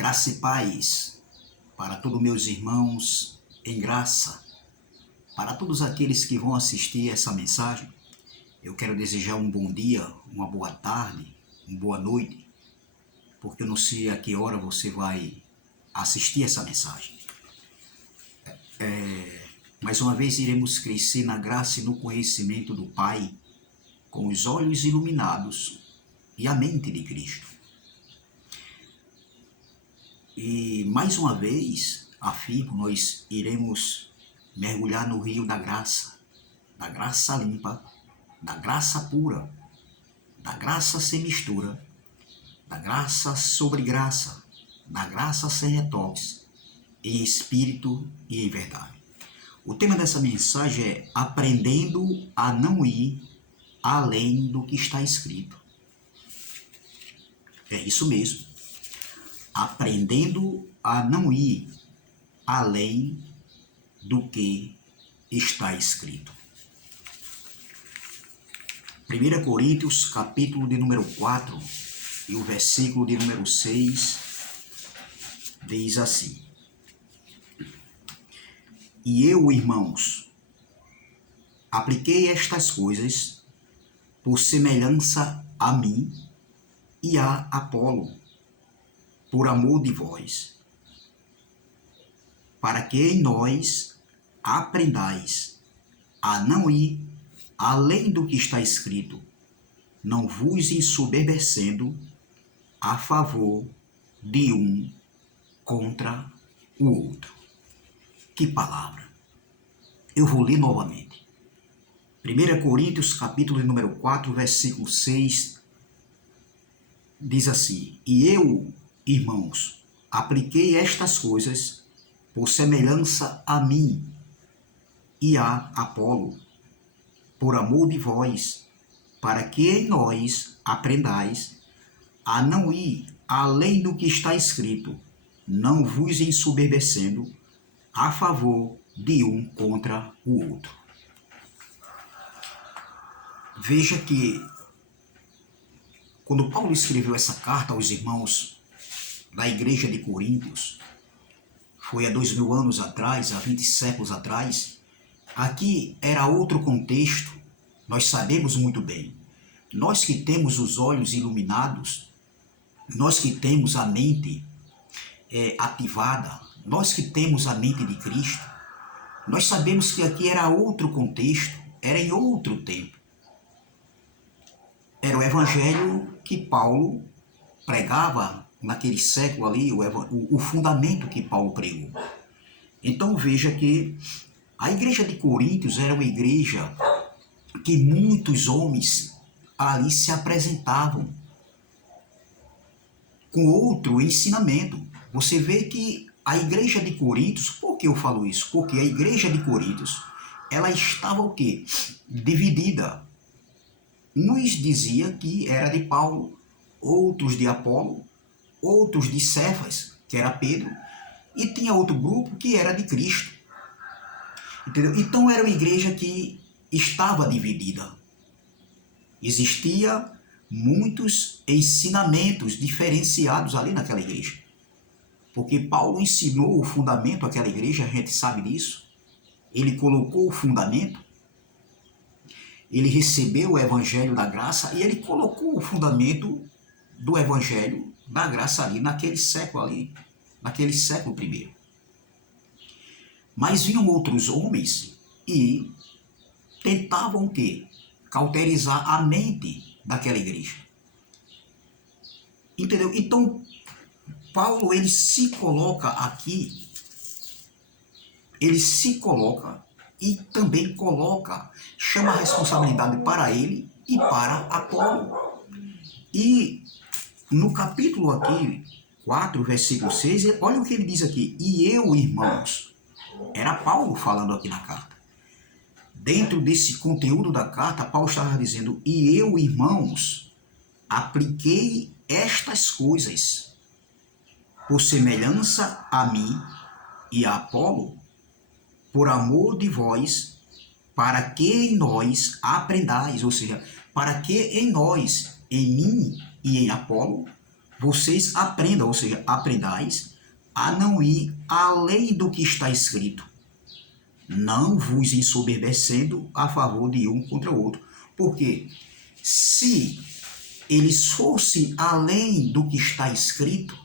Graça e paz para todos meus irmãos em graça, para todos aqueles que vão assistir essa mensagem. Eu quero desejar um bom dia, uma boa tarde, uma boa noite, porque eu não sei a que hora você vai assistir essa mensagem. Mais uma vez iremos crescer na graça e no conhecimento do Pai, com os olhos iluminados e a mente de Cristo. E mais uma vez, afirmo, nós iremos mergulhar no rio da graça limpa, da graça pura, da graça sem mistura, da graça sobre graça, da graça sem retoques, em espírito e em verdade. O tema dessa mensagem é aprendendo a não ir além do que está escrito. É isso mesmo. Aprendendo a não ir além do que está escrito. 1 Coríntios, capítulo de número 4, e o versículo de número 6, diz assim: E eu, irmãos, apliquei estas coisas por semelhança a mim e a Apolo, por amor de vós, para que em nós aprendais a não ir além do que está escrito, não vos ensoberbecendo a favor de um contra o outro. Que palavra! Eu vou ler novamente. 1 Coríntios, capítulo número 4, versículo 6, diz assim: E eu, irmãos, apliquei estas coisas por semelhança a mim e a Apolo, por amor de vós, para que em nós aprendais a não ir além do que está escrito, não vos ensoberbecendo a favor de um contra o outro. Veja que quando Paulo escreveu essa carta aos irmãos da igreja de Coríntios, foi há 2000 anos atrás, há 20 séculos atrás, aqui era outro contexto, nós sabemos muito bem. Nós que temos os olhos iluminados, nós que temos a mente ativada, nós que temos a mente de Cristo, nós sabemos que aqui era outro contexto, era em outro tempo. Era o evangelho que Paulo pregava naquele século ali, o fundamento que Paulo pregou. Então veja que a igreja de Coríntios era uma igreja que muitos homens ali se apresentavam com outro ensinamento. Você vê que a igreja de Coríntios, por que eu falo isso? Porque a igreja de Coríntios, ela estava o quê? Dividida. Uns diziam que era de Paulo, outros de Apolo, outros de Cefas, que era Pedro, e tinha outro grupo que era de Cristo. Entendeu? Então era uma igreja que estava dividida. Existia muitos ensinamentos diferenciados ali naquela igreja. Porque Paulo ensinou o fundamento àquela igreja, a gente sabe disso. Ele colocou o fundamento, ele recebeu o evangelho da graça e ele colocou o fundamento do evangelho da graça ali, naquele século primeiro. Mas vinham outros homens e tentavam o quê? Cauterizar a mente daquela igreja. Entendeu? Então, Paulo, ele se coloca aqui, e também chama a responsabilidade para ele e para Apolo. E no capítulo aqui, 4, versículo 6, olha o que ele diz aqui: E eu, irmãos, era Paulo falando aqui na carta. Dentro desse conteúdo da carta, Paulo estava dizendo: E eu, irmãos, apliquei estas coisas por semelhança a mim e a Apolo, por amor de vós, para que em nós aprendais, ou seja, para que em nós, em mim e em Apolo, vocês aprendam, ou seja, aprendais a não ir além do que está escrito, não vos ensoberbecendo a favor de um contra o outro. Porque se eles fossem além do que está escrito,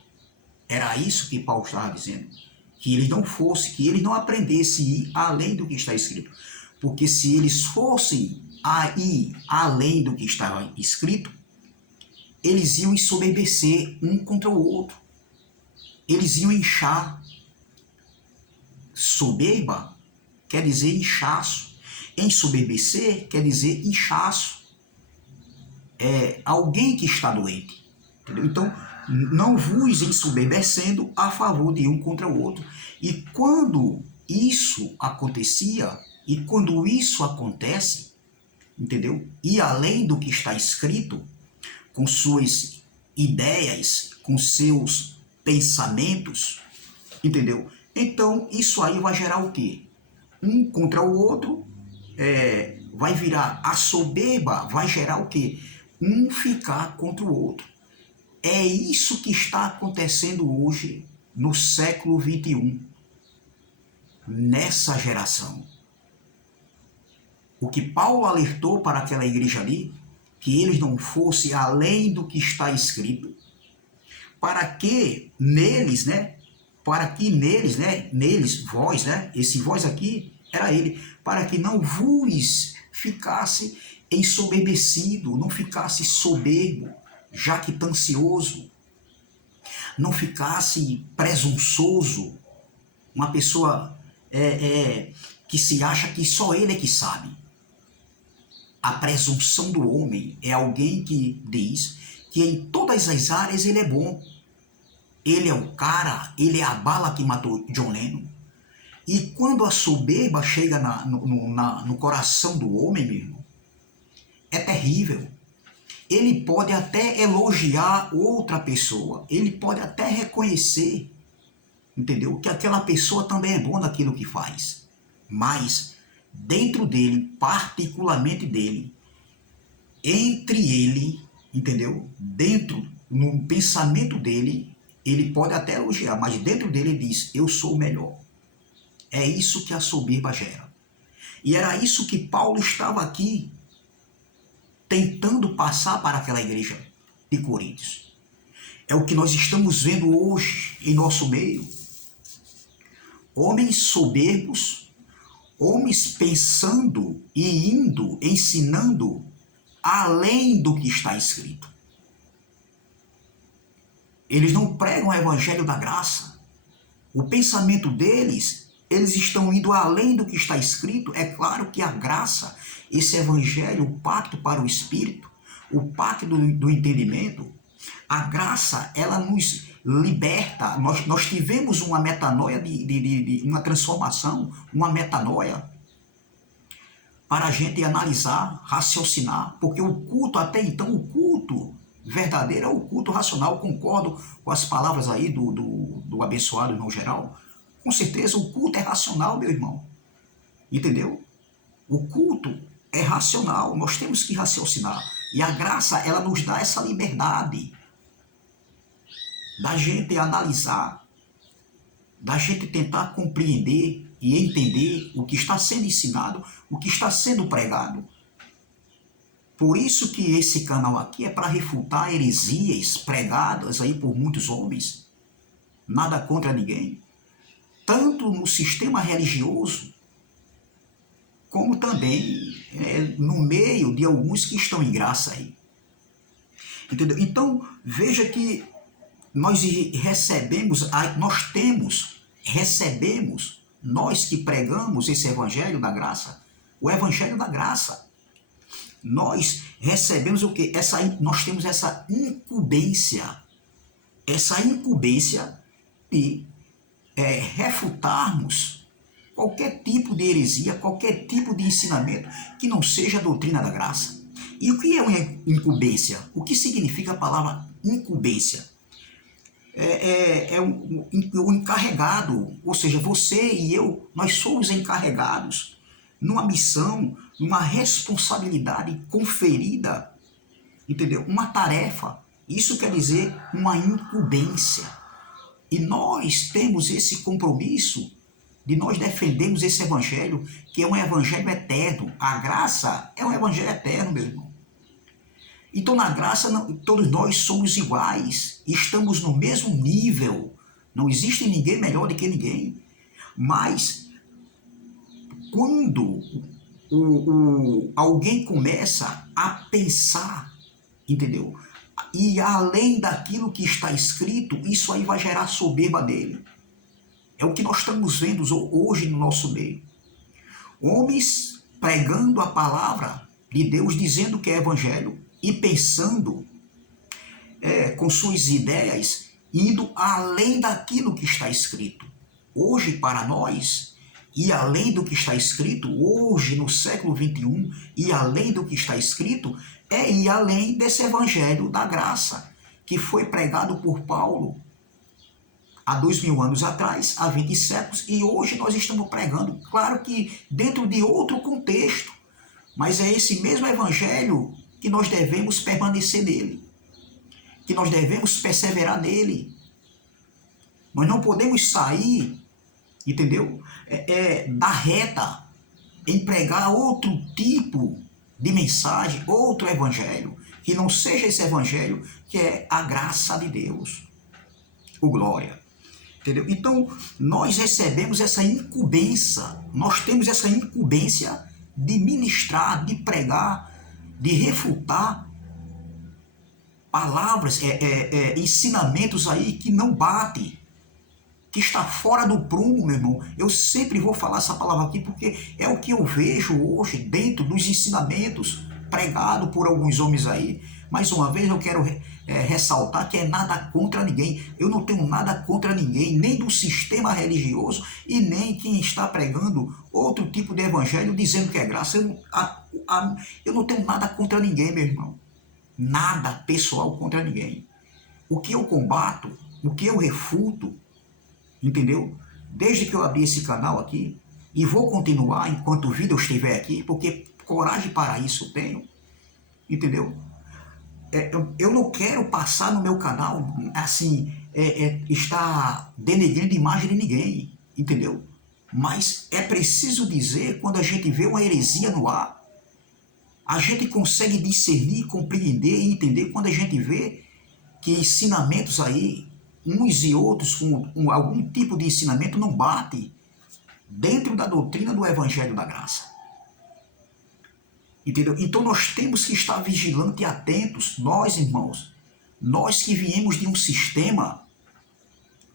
era isso que Paulo estava dizendo, que eles não fossem, que eles não aprendessem a ir além do que está escrito. Porque se eles fossem a ir além do que estava escrito, eles iam ensoberbecer um contra o outro. Eles iam inchar. Soberba quer dizer inchaço. Ensoberbecer quer dizer inchaço. É alguém que está doente. Entendeu? Então, não vos ensoberbecendo a favor de um contra o outro. E quando isso acontecia, e quando isso acontece, entendeu? E além do que está escrito, com suas ideias, com seus pensamentos, entendeu? Então, isso aí vai gerar o quê? Um contra o outro, vai virar a soberba, vai gerar o quê? Um ficar contra o outro. É isso que está acontecendo hoje, no século XXI, nessa geração. O que Paulo alertou para aquela igreja ali, que eles não fossem além do que está escrito, para que neles, vós, esse vós aqui era ele, para que não vos ficasse ensoberbecido, não ficasse soberbo, jactancioso, não ficasse presunçoso, uma pessoa que se acha que só ele é que sabe. A presunção do homem é alguém que diz que em todas as áreas ele é bom. Ele é o cara, ele é a bala que matou John Lennon. E quando a soberba chega no coração do homem, meu irmão, é terrível. Ele pode até elogiar outra pessoa, ele pode até reconhecer, entendeu? Que aquela pessoa também é boa naquilo que faz. Mas dentro dele, particularmente dele, entre ele, entendeu? Dentro, no pensamento dele, ele pode até elogiar, mas dentro dele ele diz, eu sou o melhor. É isso que a soberba gera. E era isso que Paulo estava aqui tentando passar para aquela igreja de Coríntios. É o que nós estamos vendo hoje em nosso meio. Homens soberbos, homens pensando e indo, ensinando além do que está escrito. Eles não pregam o evangelho da graça. O pensamento deles, eles estão indo além do que está escrito. É claro que a graça, esse evangelho, o pacto para o espírito, o pacto do entendimento, a graça, ela nos liberta. Nós tivemos uma metanoia, uma transformação, uma metanoia, para a gente analisar, raciocinar, porque o culto, até então, o culto verdadeiro é o culto racional. Concordo com as palavras aí do abençoado no geral. Com certeza o culto é racional, meu irmão. Entendeu? O culto é racional, nós temos que raciocinar. E a graça, ela nos dá essa liberdade da gente analisar, da gente tentar compreender e entender o que está sendo ensinado, o que está sendo pregado. Por isso que esse canal aqui é para refutar heresias pregadas aí por muitos homens. Nada contra ninguém. Tanto no sistema religioso, como também no meio de alguns que estão em graça aí. Entendeu? Então, veja que nós recebemos, nós que pregamos esse evangelho da graça, o evangelho da graça, nós recebemos o quê? Nós temos essa incumbência de refutarmos qualquer tipo de heresia, qualquer tipo de ensinamento que não seja a doutrina da graça. E o que é uma incumbência? O que significa a palavra incumbência? O encarregado, ou seja, você e eu, nós somos encarregados numa missão, numa responsabilidade conferida, entendeu? Uma tarefa Isso quer dizer uma incumbência. E nós temos esse compromisso de nós defendermos esse evangelho, que é um evangelho eterno. A graça é um evangelho eterno, meu irmão. Então, na graça, todos nós somos iguais, estamos no mesmo nível. Não existe ninguém melhor do que ninguém. Mas, quando alguém começa a pensar, entendeu? E além daquilo que está escrito, isso aí vai gerar soberba nele. É o que nós estamos vendo hoje no nosso meio. Homens pregando a palavra de Deus, dizendo que é evangelho, e pensando com suas ideias, indo além daquilo que está escrito. Hoje, para nós, e além do que está escrito, hoje no século XXI, e além do que está escrito, é ir além desse evangelho da graça, que foi pregado por Paulo há 2000 anos atrás, há 20 séculos, e hoje nós estamos pregando, claro que dentro de outro contexto, mas é esse mesmo evangelho que nós devemos permanecer nele, que nós devemos perseverar nele. Nós não podemos sair, entendeu? Da reta em pregar outro tipo de mensagem, outro evangelho, que não seja esse evangelho que é a graça de Deus. O glória. Entendeu? Então, nós recebemos essa incumbência, nós temos essa incumbência de ministrar, de pregar, de refutar palavras, ensinamentos aí que não batem, que está fora do prumo, meu irmão. Eu sempre vou falar essa palavra aqui porque é o que eu vejo hoje dentro dos ensinamentos pregados por alguns homens aí. Mais uma vez eu quero ressaltar que é nada contra ninguém. Eu não tenho nada contra ninguém, nem do sistema religioso e nem quem está pregando outro tipo de evangelho dizendo que é graça. Eu não tenho nada contra ninguém, meu irmão. Nada pessoal contra ninguém. O que eu combato, o que eu refuto, entendeu? Desde que eu abri esse canal aqui, e vou continuar enquanto vida eu estiver aqui, porque coragem para isso eu tenho, entendeu? Eu não quero passar no meu canal, assim, estar denegrindo a imagem de ninguém, entendeu? Mas é preciso dizer, quando a gente vê uma heresia no ar, a gente consegue discernir, compreender e entender quando a gente vê que ensinamentos aí, uns e outros com algum tipo de ensinamento não bate dentro da doutrina do Evangelho da Graça. Entendeu? Então nós temos que estar vigilantes e atentos, nós irmãos, nós que viemos de um sistema,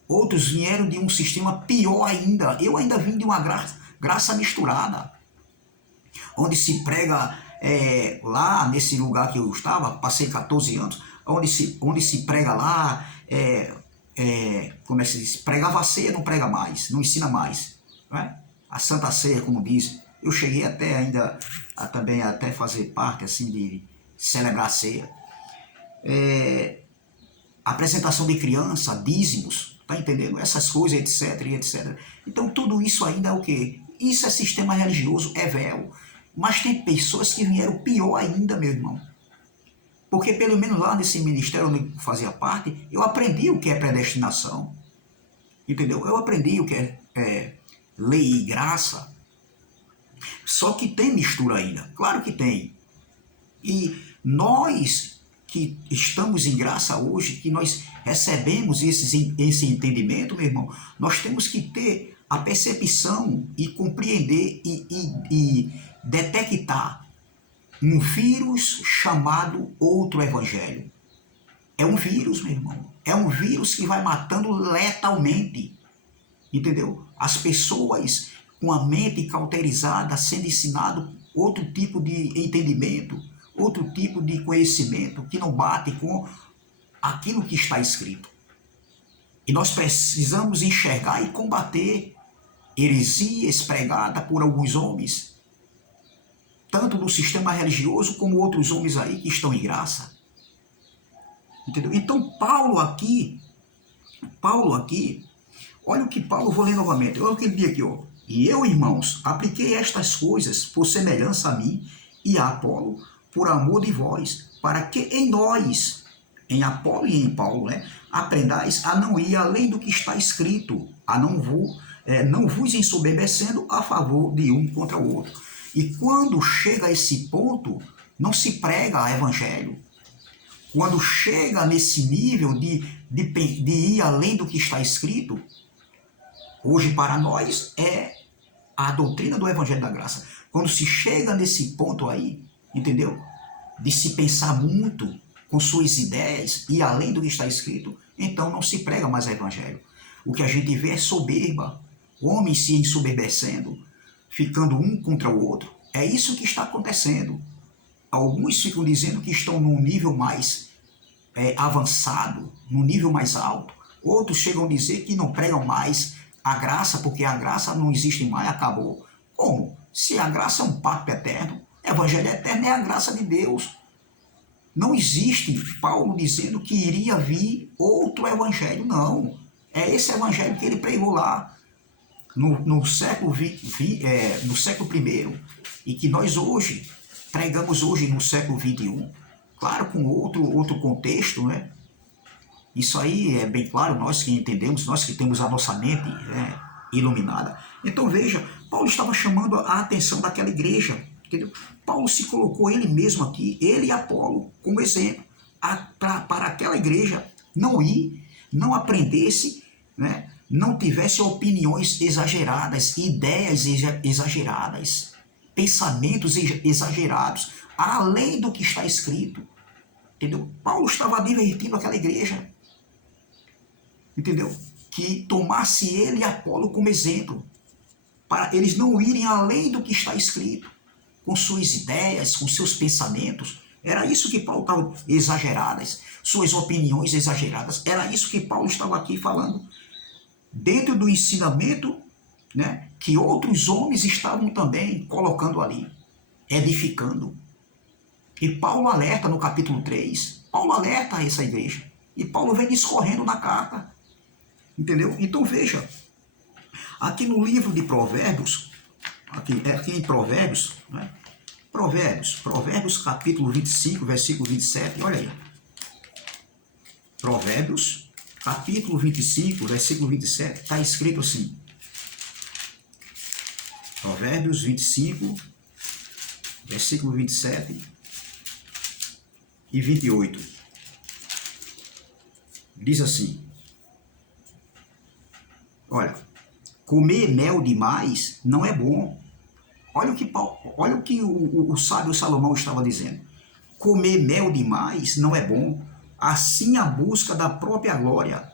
outros vieram de um sistema pior ainda, eu ainda vim de uma graça misturada, onde se prega lá nesse lugar que eu estava, passei 14 anos, onde se prega lá, como é que se diz? Pregava a ceia, não prega mais, não ensina mais. Não é? A Santa Ceia, como diz. Eu cheguei até ainda também até fazer parte assim de celebrar a ceia. Apresentação de criança, dízimos, tá entendendo? Essas coisas, etc, etc. Então tudo isso ainda é o quê? Isso é sistema religioso, é véu. Mas tem pessoas que vieram pior ainda, meu irmão. Porque pelo menos lá nesse ministério onde eu fazia parte, eu aprendi o que é predestinação. Entendeu? Eu aprendi o que é lei e graça. Só que tem mistura ainda. Claro que tem. E nós que estamos em graça hoje, que nós recebemos esse entendimento, meu irmão, nós temos que ter a percepção e compreender e detectar um vírus chamado outro evangelho. É um vírus, meu irmão. É um vírus que vai matando letalmente. Entendeu? As pessoas com a mente cauterizada, sendo ensinado outro tipo de entendimento, outro tipo de conhecimento que não bate com aquilo que está escrito. E nós precisamos enxergar e combater heresias pregadas por alguns homens, tanto do sistema religioso como outros homens aí que estão em graça. Entendeu? Então Paulo aqui, olha o que Paulo, vou ler novamente, olha o que ele diz aqui, ó. E eu, irmãos, apliquei estas coisas por semelhança a mim e a Apolo, por amor de vós, para que em nós em Apolo e em Paulo, né? Aprendais a não ir além do que está escrito, a não vos ensoberbecendo a favor de um contra o outro. E quando chega a esse ponto, não se prega evangelho. Quando chega nesse nível de ir além do que está escrito, hoje para nós é a doutrina do Evangelho da Graça. Quando se chega nesse ponto aí, entendeu? De se pensar muito com suas ideias e além do que está escrito, então não se prega mais o Evangelho. O que a gente vê é soberba, homens se ensoberbecendo, ficando um contra o outro. É isso que está acontecendo. Alguns ficam dizendo que estão num nível mais avançado, num nível mais alto. Outros chegam a dizer que não pregam mais a graça, porque a graça não existe mais, acabou. Como? Se a graça é um pacto eterno, o evangelho eterno é a graça de Deus. Não existe Paulo dizendo que iria vir outro evangelho, não. É esse evangelho que ele pregou lá no século I e que nós hoje pregamos hoje no século XXI. Claro, com outro contexto, né? Isso aí é bem claro, nós que entendemos, nós que temos a nossa mente iluminada. Então veja, Paulo estava chamando a atenção daquela igreja, entendeu? Paulo se colocou ele mesmo aqui, ele e Apolo, como exemplo, para aquela igreja não ir, não aprendesse, né? Não tivesse opiniões exageradas, ideias exageradas, pensamentos exagerados, além do que está escrito. Entendeu? Paulo estava advertindo aquela igreja, entendeu? Que tomasse ele e Apolo como exemplo, para eles não irem além do que está escrito, com suas ideias, com seus pensamentos. Era isso que Paulo estava exageradas, suas opiniões exageradas. Era isso que Paulo estava aqui falando, dentro do ensinamento, né, que outros homens estavam também colocando ali, edificando. E Paulo alerta no capítulo 3, Paulo alerta essa igreja. E Paulo vem discorrendo na carta. Entendeu? Então veja, aqui no livro de Provérbios, aqui em Provérbios, né? Provérbios capítulo 25, versículo 27, olha aí. Provérbios capítulo 25, versículo 27, está escrito assim. Provérbios 25, versículo 27 e 28. Diz assim: olha, comer mel demais não é bom. Olha o que o sábio Salomão estava dizendo. Comer mel demais não é bom. Assim a busca da própria glória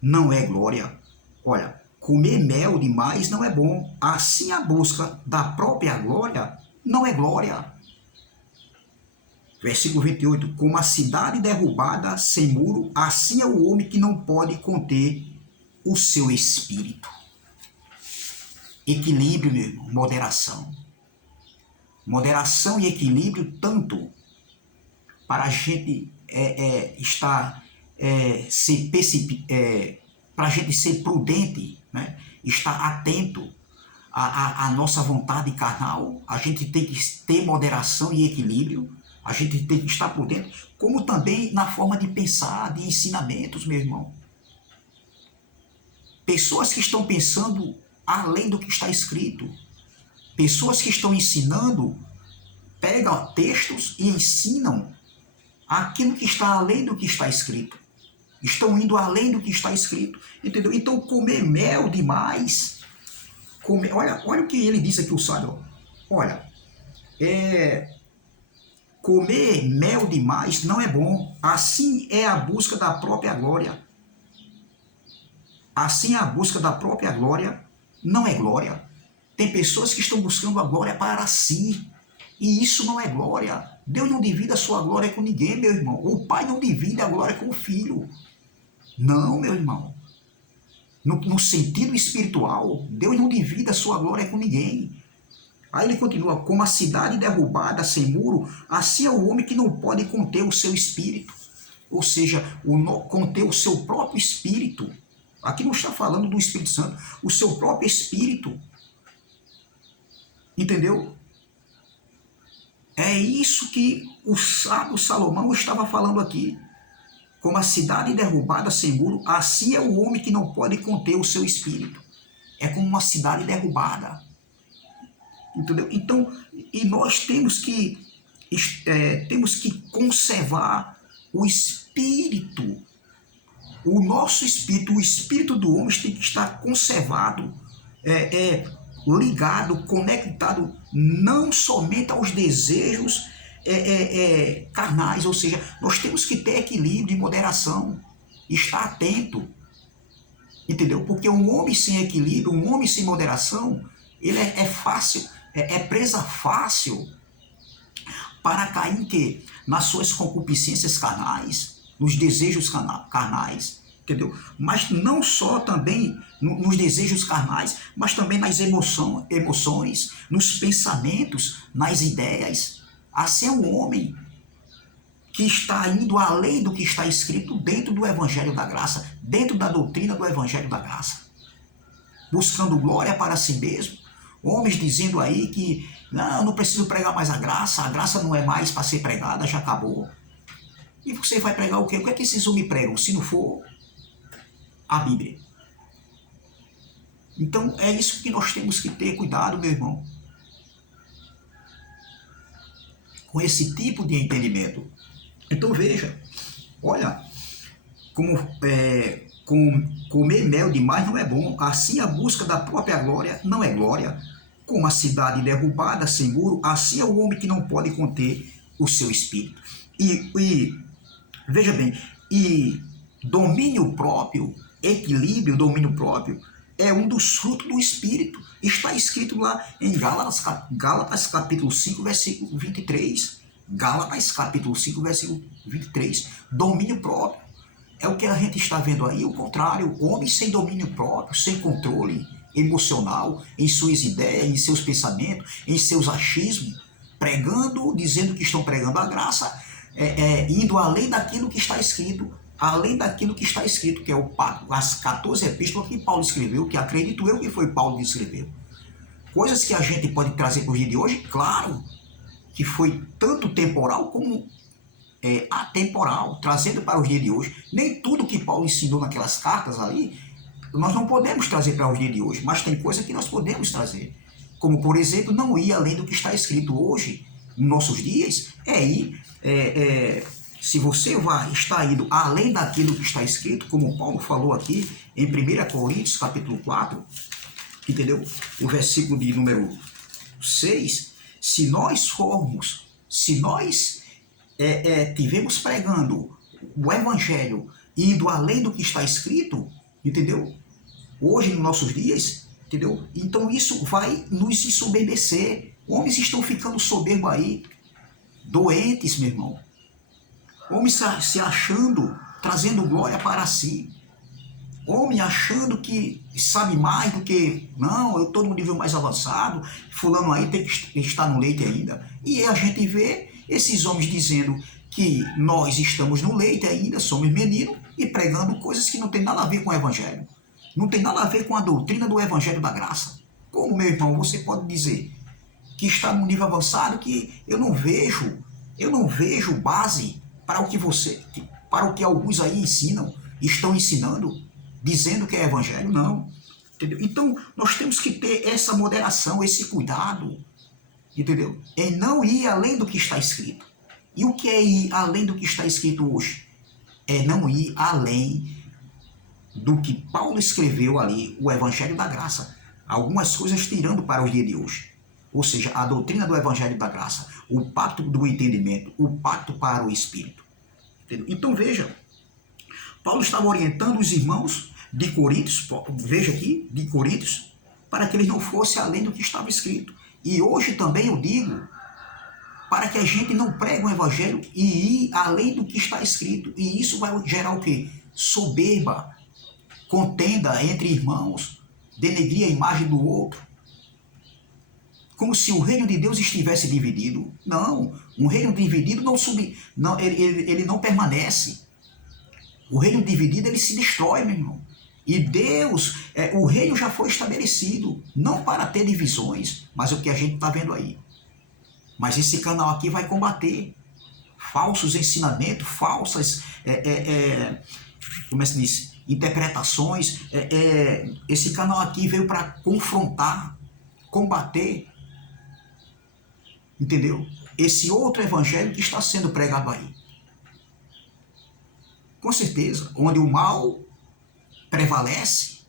não é glória. Olha, comer mel demais não é bom. Assim a busca da própria glória não é glória. Versículo 28. Como a cidade derrubada sem muro, assim é o homem que não pode conter o seu espírito. Equilíbrio, meu irmão, moderação. Moderação e equilíbrio tanto para a gente para a gente ser prudente, né? Estar atento à nossa vontade carnal. A gente tem que ter moderação e equilíbrio. A gente tem que estar prudente, como também na forma de pensar, de ensinamentos, meu irmão. Pessoas que estão pensando além do que está escrito. Pessoas que estão ensinando, pegam textos e ensinam aquilo que está além do que está escrito. Estão indo além do que está escrito. Entendeu? Então, comer mel demais. Olha o que ele diz aqui, o sábio. Olha, comer mel demais não é bom. Assim é a busca da própria glória. Assim a busca da própria glória não é glória. Tem pessoas que estão buscando a glória para si. E isso não é glória. Deus não divide a sua glória com ninguém, meu irmão. O Pai não divide a glória com o Filho. Não, meu irmão. No sentido espiritual, Deus não divide a sua glória com ninguém. Aí ele continua, como a cidade derrubada sem muro, assim é o homem que não pode conter o seu espírito. Ou seja, conter o seu próprio espírito. Aqui não está falando do Espírito Santo, o seu próprio espírito. Entendeu? É isso que o sábio Salomão estava falando aqui. como a cidade derrubada sem muro, assim é o homem que não pode conter o seu espírito. É como uma cidade derrubada. Entendeu? Então, e nós temos que conservar o espírito. O nosso espírito, o espírito do homem tem que estar conservado, ligado, conectado não somente aos desejos carnais, ou seja, nós temos que ter equilíbrio e moderação, estar atento, entendeu? Porque um homem sem equilíbrio, um homem sem moderação, ele é fácil, é presa fácil para cair em quê? Nas suas concupiscências carnais, nos desejos carnais, entendeu? Mas não só também nos desejos carnais, mas também nas emoções, nos pensamentos, nas ideias. Assim é um homem que está indo além do que está escrito dentro do Evangelho da Graça, dentro da doutrina do Evangelho da Graça, buscando glória para si mesmo. Homens dizendo aí que não preciso pregar mais a graça não é mais para ser pregada, já acabou. E você vai pregar o quê? O que é que esses homens pregam, se não for a Bíblia? Então é isso que nós temos que ter cuidado, meu irmão, com esse tipo de entendimento. Então veja, olha, como comer mel demais não é bom, assim a busca da própria glória não é glória. Como a cidade derrubada sem muro, assim é o homem que não pode conter o seu espírito. E veja bem, e domínio próprio, equilíbrio, domínio próprio, é um dos frutos do Espírito. Está escrito lá em Gálatas capítulo 5, versículo 23. Gálatas capítulo 5, versículo 23. Domínio próprio. É o que a gente está vendo aí, o contrário. Homem sem domínio próprio, sem controle emocional, em suas ideias, em seus pensamentos, em seus achismos, pregando, dizendo que estão pregando a graça, indo além daquilo que está escrito, que é as 14 epístolas que Paulo escreveu, que acredito eu que foi Paulo que escreveu. Coisas que a gente pode trazer para o dia de hoje, claro, que foi tanto temporal como atemporal, trazendo para o dia de hoje. Nem tudo que Paulo ensinou naquelas cartas ali, nós não podemos trazer para o dia de hoje, mas tem coisa que nós podemos trazer. Como, por exemplo, não ir além do que está escrito hoje, nos nossos dias, se você está indo além daquilo que está escrito, como Paulo falou aqui em 1 Coríntios, capítulo 4, entendeu? O versículo de número 6, se nós tivemos pregando o Evangelho, indo além do que está escrito, entendeu? Hoje, nos nossos dias, entendeu? Então isso vai nos ensoberbecer. Homens estão ficando soberbos aí, doentes, meu irmão. Homens se achando, trazendo glória para si. Homem achando que sabe mais do que, não, eu estou no nível mais avançado, fulano aí tem que estar no leite ainda. E a gente vê esses homens dizendo que nós estamos no leite ainda, somos meninos, e pregando coisas que não tem nada a ver com o Evangelho. Não tem nada a ver com a doutrina do Evangelho da Graça. Como, meu irmão, você pode dizer que está num nível avançado que eu não vejo base para o que alguns aí estão ensinando, dizendo que é Evangelho? Não. Entendeu? Então, nós temos que ter essa moderação, esse cuidado, entendeu? Em não ir além do que está escrito. E o que é ir além do que está escrito hoje? É não ir além do que Paulo escreveu ali, o Evangelho da Graça. Algumas coisas tirando para o dia de hoje. Ou seja, a doutrina do Evangelho da Graça, o pacto do entendimento, o pacto para o Espírito. Entendeu? Então veja, Paulo estava orientando os irmãos de Coríntios, veja aqui, de Coríntios, para que eles não fossem além do que estava escrito. E hoje também eu digo, para que a gente não pregue o Evangelho e ir além do que está escrito. E isso vai gerar o quê? Soberba, contenda entre irmãos, denegrir a imagem do outro, como se o reino de Deus estivesse dividido. Não, um reino dividido ele não permanece. O reino dividido ele se destrói, meu irmão. E Deus, o reino já foi estabelecido, não para ter divisões, mas o que a gente está vendo aí. Mas esse canal aqui vai combater, falsos ensinamentos, falsas, como é que se diz, interpretações. Esse canal aqui veio para confrontar, combater, entendeu? Esse outro evangelho que está sendo pregado aí. Com certeza, onde o mal prevalece,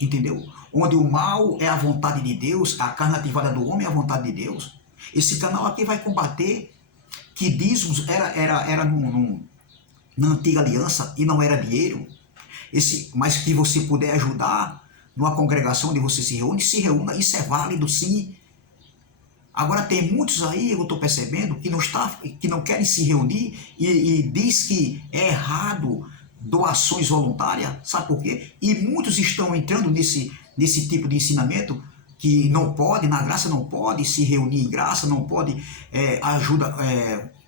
entendeu? Onde o mal é a vontade de Deus, a carne ativada do homem é a vontade de Deus. Esse canal aqui vai combater que dízimos era na antiga aliança e não era dinheiro, mas que você puder ajudar numa congregação onde você se reúna, isso é válido sim. Agora tem muitos aí, eu estou percebendo, que não querem se reunir e diz que é errado doações voluntárias, sabe por quê? E muitos estão entrando nesse tipo de ensinamento que não pode, na graça não pode se reunir em graça, não pode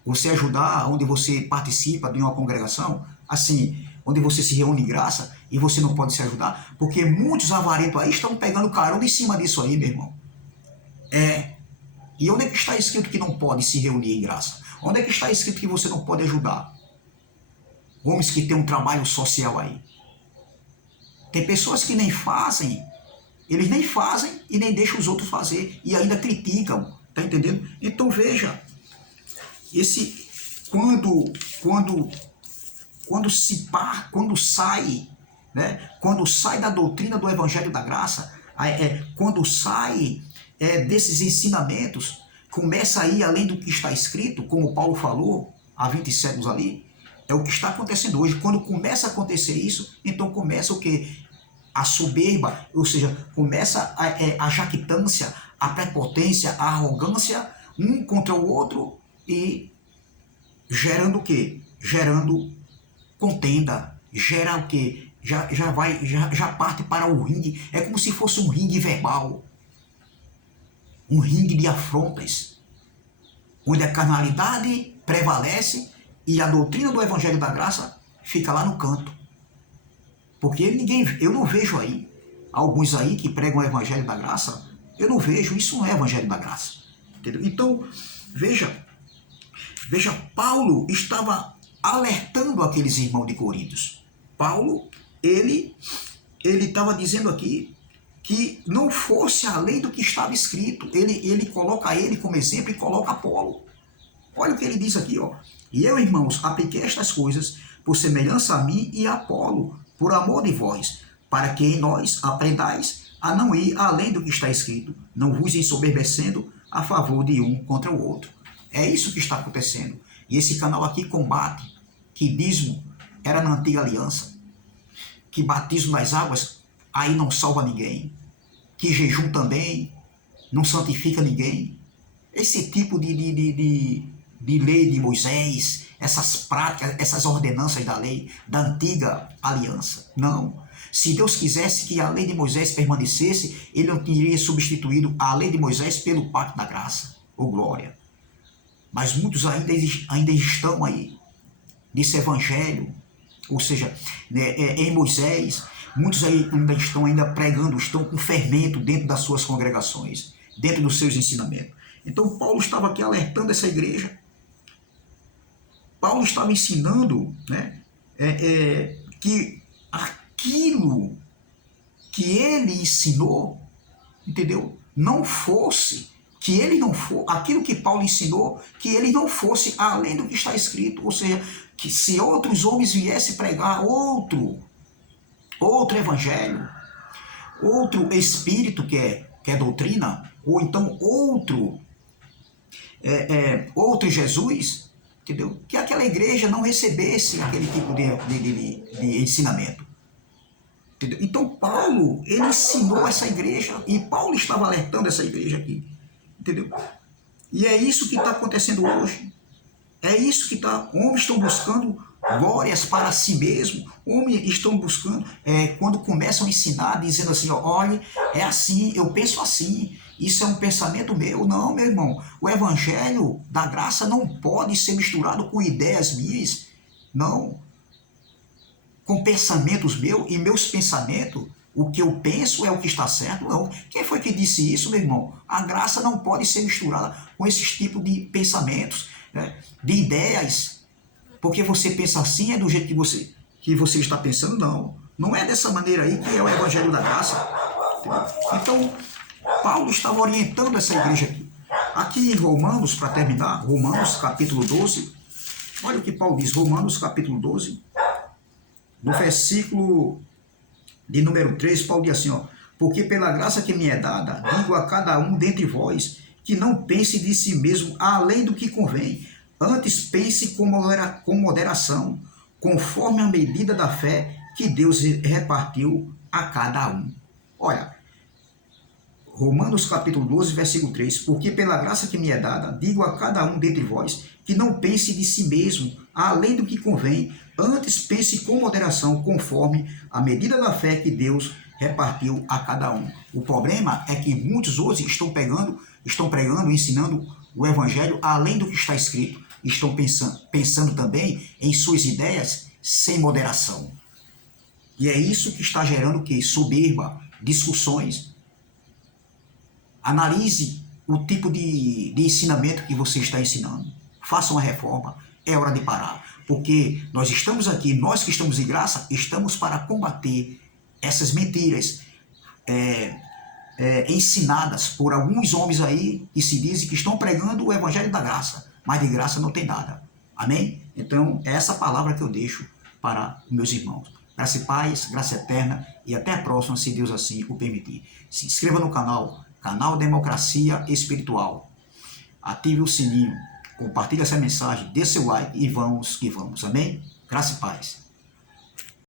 você ajudar onde você participa de uma congregação, assim, onde você se reúne em graça e você não pode se ajudar, porque muitos avarentos aí estão pegando carona em cima disso aí, meu irmão. E onde é que está escrito que não pode se reunir em graça? Onde é que está escrito que você não pode ajudar homens que têm um trabalho social aí? Tem pessoas que nem fazem, eles nem fazem e nem deixam os outros fazer e ainda criticam, tá entendendo? Então veja, quando sai, né? Quando sai da doutrina do Evangelho da Graça, quando sai desses ensinamentos, começa a ir além do que está escrito, como Paulo falou há 20 séculos ali, é o que está acontecendo hoje. Quando começa a acontecer isso, então começa o quê? A soberba, ou seja, começa a jactância, a prepotência, a arrogância, um contra o outro e gerando o quê? Gerando contenda, gera o quê? Já parte para o ringue, é como se fosse um ringue verbal, um ringue de afrontas, onde a carnalidade prevalece e a doutrina do Evangelho da Graça fica lá no canto. Porque eu não vejo aí, alguns aí que pregam o Evangelho da Graça, eu não vejo, isso não é Evangelho da Graça. Entendeu? Então, veja, Paulo estava alertando aqueles irmãos de Coríntios. Paulo, ele estava dizendo aqui que não fosse além do que estava escrito. Ele coloca ele como exemplo e coloca Apolo. Olha o que ele diz aqui, ó. E eu, irmãos, apliquei estas coisas por semelhança a mim e a Apolo, por amor de vós, para que em nós aprendais a não ir além do que está escrito, não vos ensoberbecendo a favor de um contra o outro. É isso que está acontecendo. E esse canal aqui combate que dízimo era na antiga aliança, que batismo nas águas aí não salva ninguém, que jejum também não santifica ninguém. Esse tipo de lei de Moisés, essas práticas, essas ordenanças da lei, da antiga aliança. Não. Se Deus quisesse que a lei de Moisés permanecesse, ele não teria substituído a lei de Moisés pelo pacto da graça, ou glória. Mas muitos ainda estão aí, nesse evangelho, ou seja, em Moisés, muitos aí ainda estão pregando, estão com fermento dentro das suas congregações, dentro dos seus ensinamentos. Então Paulo estava aqui alertando essa igreja. Paulo estava ensinando, né, que aquilo que ele ensinou, entendeu? Aquilo que Paulo ensinou, que ele não fosse além do que está escrito. Ou seja, que se outros homens viessem pregar outro evangelho, outro espírito que é doutrina, ou então outro Jesus, entendeu? Que aquela igreja não recebesse aquele tipo de ensinamento. Entendeu? Então Paulo, ele ensinou essa igreja, e Paulo estava alertando essa igreja aqui. Entendeu? E é isso que está acontecendo hoje. É isso que está. Homens estão buscando glórias para si mesmo. Homens estão buscando, quando começam a ensinar, dizendo assim, ó, olha, é assim, eu penso assim, isso é um pensamento meu. Não, meu irmão, o evangelho da graça não pode ser misturado com ideias minhas, não. Com pensamentos meus, e meus pensamentos, o que eu penso é o que está certo, não. Quem foi que disse isso, meu irmão? A graça não pode ser misturada com esses tipos de pensamentos. né, de ideias, porque você pensa assim, é do jeito que você está pensando, não. Não é dessa maneira aí que é o Evangelho da Graça. Entendeu? Então, Paulo estava orientando essa igreja aqui. Aqui em Romanos, para terminar, Romanos capítulo 12, olha o que Paulo diz, Romanos capítulo 12, no versículo de número 3, Paulo diz assim, ó, porque pela graça que me é dada, digo a cada um dentre vós, que não pense de si mesmo além do que convém, antes pense com moderação, conforme a medida da fé que Deus repartiu a cada um. Olha, Romanos capítulo 12, versículo 3, porque pela graça que me é dada, digo a cada um dentre vós, que não pense de si mesmo, além do que convém, antes pense com moderação, conforme a medida da fé que Deus repartiu a cada um. O problema é que muitos hoje estão pregando, ensinando o evangelho além do que está escrito. Estão pensando também em suas ideias sem moderação. E é isso que está gerando o quê? Soberba, discussões. Analise o tipo de ensinamento que você está ensinando. Faça uma reforma. É hora de parar. Porque nós estamos aqui, nós que estamos em graça, estamos para combater essas mentiras ensinadas por alguns homens aí que se dizem que estão pregando o evangelho da graça. Mas de graça não tem nada. Amém? Então, é essa palavra que eu deixo para meus irmãos. Graça e paz, graça eterna e até a próxima, se Deus assim o permitir. Se inscreva no canal Democracia Espiritual. Ative o sininho, compartilhe essa mensagem, dê seu like e vamos que vamos. Amém? Graça e paz.